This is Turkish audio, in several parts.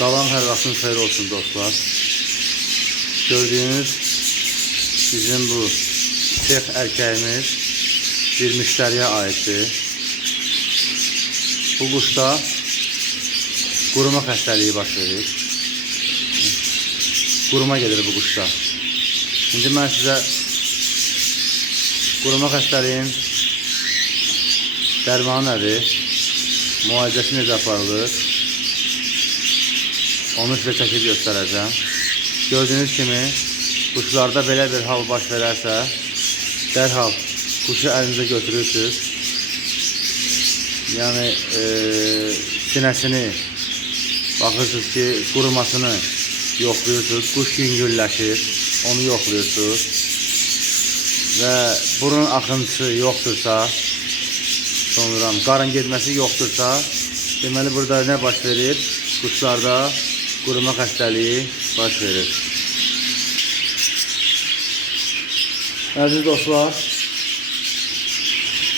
Salam hər vaxtınız xeyir olsun dostlar. Gördüğünüz bizim bu Şeyh erkeğimiz bir müşteriye aittir. Bu quşda quruma xəstəliyi baş verir. Quruma gedir bu quşda. İndi mən sizə quruma xəstəliyin dərmanı nədir? Müalicəsi necə aparılır? Onu sizə çəkib göstərəcəm. Gördüyünüz kimi quşlarda belə bir hal baş verərsə, dərhal quşu əlinizə götürürsünüz. Yəni e, sinəsini ki, qurumasını yoxlayırsınız. Quş yüngülləşir, onu yoxlayırsınız. Və burun axıntısı yoxdursa, sonra qarın getməsi yoxdursa, deməli burada nə baş verir? Quşlarda quruma xəstəliyi baş verir. Əziz dostlar,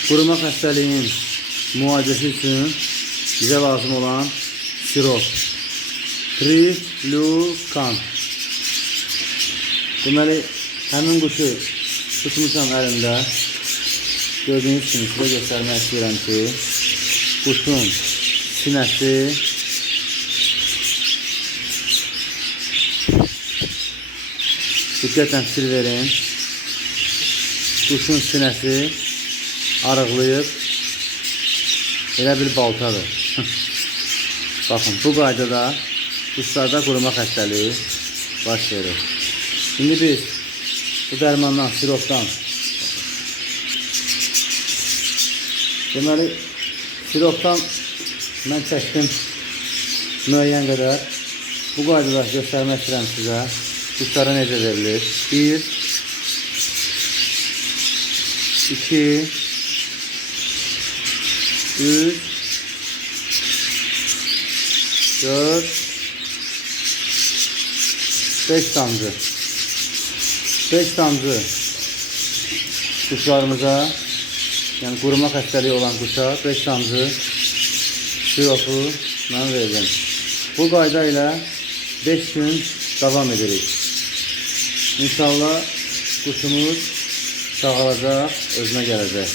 quruma xəstəliyinin müalicəsi üçün bizə lazım olan sirop. Triflukan. Deməli, həmin quşu tutmuşam əlimdə. Gördüyünüz kimi sizə göstərmək istəyirəm ki, quşun sinəsi diqqətlə fikir verin. Quşun sinəsi arıqlayıb elə bir baltadır. Baxın, bu qaydada quşlarda quruma xəstəliyi baş verir. İndi biz bu dərmandan, siropdan deməli siropdan mən çəkdim müəyyən qədər. Bu qaydada göstərmək istəyirəm sizə. Quşlara necə verilir? 1 2 3 4 5 damcı. 5 damcı. Kuşlarımıza yani kuruma xəstəliyi olan kuşa 5 damcı. Siropu mən verdim. Bu qayda ilə 5 gün davam edirik. İnşallah kuşumuz sağalacaq, özünə gələcək.